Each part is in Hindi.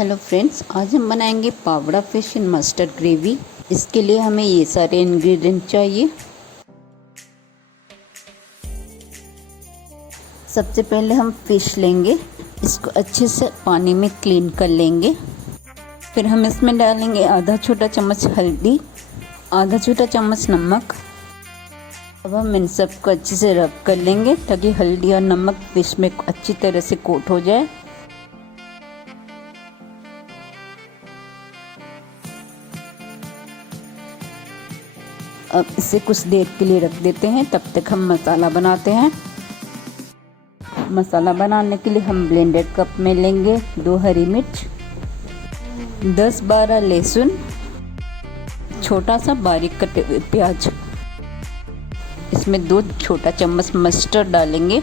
हेलो फ्रेंड्स, आज हम बनाएंगे पावड़ा फिश इन मस्टर्ड ग्रेवी। इसके लिए हमें ये सारे इंग्रेडिएंट चाहिए। सबसे पहले हम फिश लेंगे, इसको अच्छे से पानी में क्लीन कर लेंगे। फिर हम इसमें डालेंगे आधा छोटा चम्मच हल्दी, आधा छोटा चम्मच नमक। अब हम इन सबको अच्छे से रब कर लेंगे ताकि हल्दी और नमक फिश में अच्छी तरह से कोट हो जाए। अब इसे कुछ देर के लिए रख देते हैं, तब तक हम मसाला बनाते हैं। मसाला बनाने के लिए हम ब्लेंडेड कप में लेंगे 2 हरी मिर्च, 10-12 लहसुन, छोटा सा बारीक कटे हुए प्याज। इसमें 2 छोटा चम्मच मस्टर्ड डालेंगे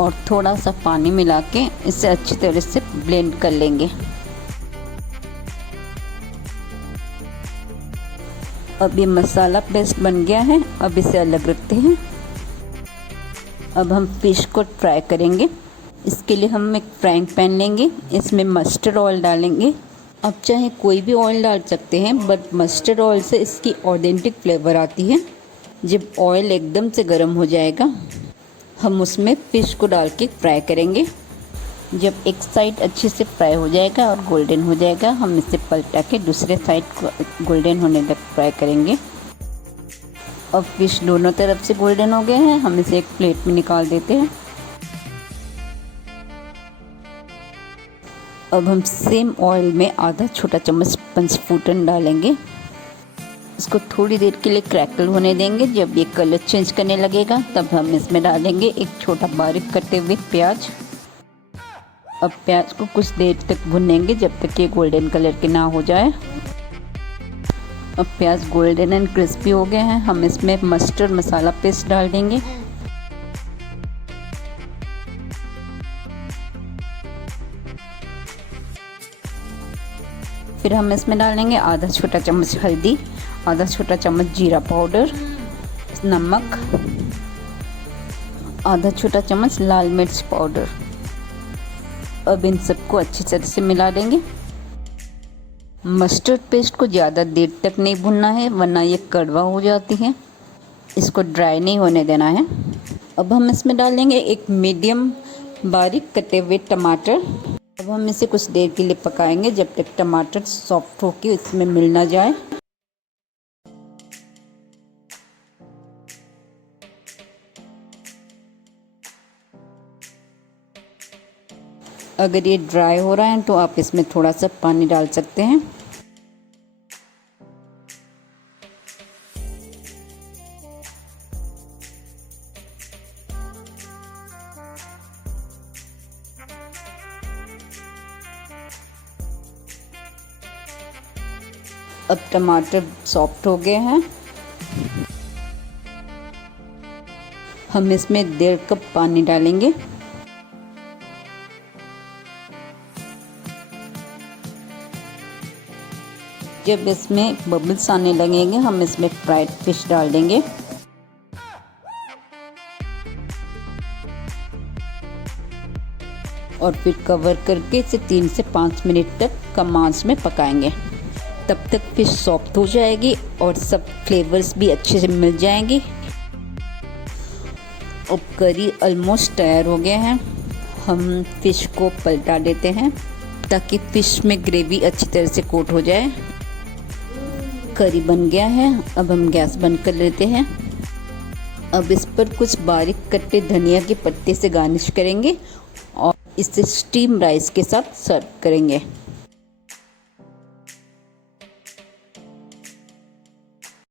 और थोड़ा सा पानी मिला के इसे अच्छी तरह से ब्लेंड कर लेंगे। अब ये मसाला पेस्ट बन गया है, अब इसे अलग रखते हैं। अब हम फिश को फ्राई करेंगे। इसके लिए हम एक फ्राइंग पैन लेंगे, इसमें मस्टर्ड ऑयल डालेंगे। अब चाहे कोई भी ऑयल डाल सकते हैं, बट मस्टर्ड ऑयल से इसकी ऑथेंटिक फ्लेवर आती है। जब ऑयल एकदम से गर्म हो जाएगा, हम उसमें फ़िश को डाल के फ्राई करेंगे। जब एक साइड अच्छे से फ्राई हो जाएगा और गोल्डन हो जाएगा, हम इसे पलटा के दूसरे साइड को गोल्डन होने तक फ्राई करेंगे। अब फिश दोनों तरफ से गोल्डन हो गए हैं, हम इसे एक प्लेट में निकाल देते हैं। अब हम सेम ऑयल में आधा छोटा चम्मच पंचफूटन डालेंगे। इसको थोड़ी देर के लिए क्रैकल होने देंगे। जब ये कलर चेंज करने लगेगा, तब हम इसमें डालेंगे एक छोटा बारीक कटे हुए प्याज। अब प्याज को कुछ देर तक भुनेंगे जब तक ये गोल्डन कलर के ना हो जाए। अब प्याज गोल्डन एंड क्रिस्पी हो गए हैं, हम इसमें मस्टर्ड मसाला पेस्ट डाल देंगे। फिर हम इसमें डालेंगे आधा छोटा चम्मच हल्दी, आधा छोटा चम्मच जीरा पाउडर, नमक, आधा छोटा चम्मच लाल मिर्च पाउडर। अब इन सबको अच्छी तरह से मिला देंगे। मस्टर्ड पेस्ट को ज़्यादा देर तक नहीं भुनना है, वरना ये कड़वा हो जाती है। इसको ड्राई नहीं होने देना है। अब हम इसमें डालेंगे एक मीडियम बारीक कटे हुए टमाटर। अब हम इसे कुछ देर के लिए पकाएंगे जब तक टमाटर सॉफ्ट होकर इसमें मिल ना जाए। अगर ये ड्राई हो रहा है तो आप इसमें थोड़ा सा पानी डाल सकते हैं। अब टमाटर सॉफ्ट हो गए हैं, हम इसमें 1.5 कप पानी डालेंगे। जब इसमें बबल्स आने लगेंगे, हम इसमें फ्राइड फिश डाल देंगे। और फिर कवर करके इसे 3 से 5 मिनट तक कम आंच में पकाएंगे। तब तक फिश सॉफ्ट हो जाएगी और सब फ्लेवर्स भी अच्छे से मिल जाएंगी। अब करी ऑलमोस्ट तैयार हो गए हैं। हम फिश को पलटा देते हैं ताकि फिश में ग्रेवी अच्छी तरह से कोट हो जाए। करी बन गया है, अब हम गैस बंद कर लेते हैं। अब इस पर कुछ बारीक कटे धनिया के पत्ते से गार्निश करेंगे और इसे स्टीम राइस के साथ सर्व करेंगे।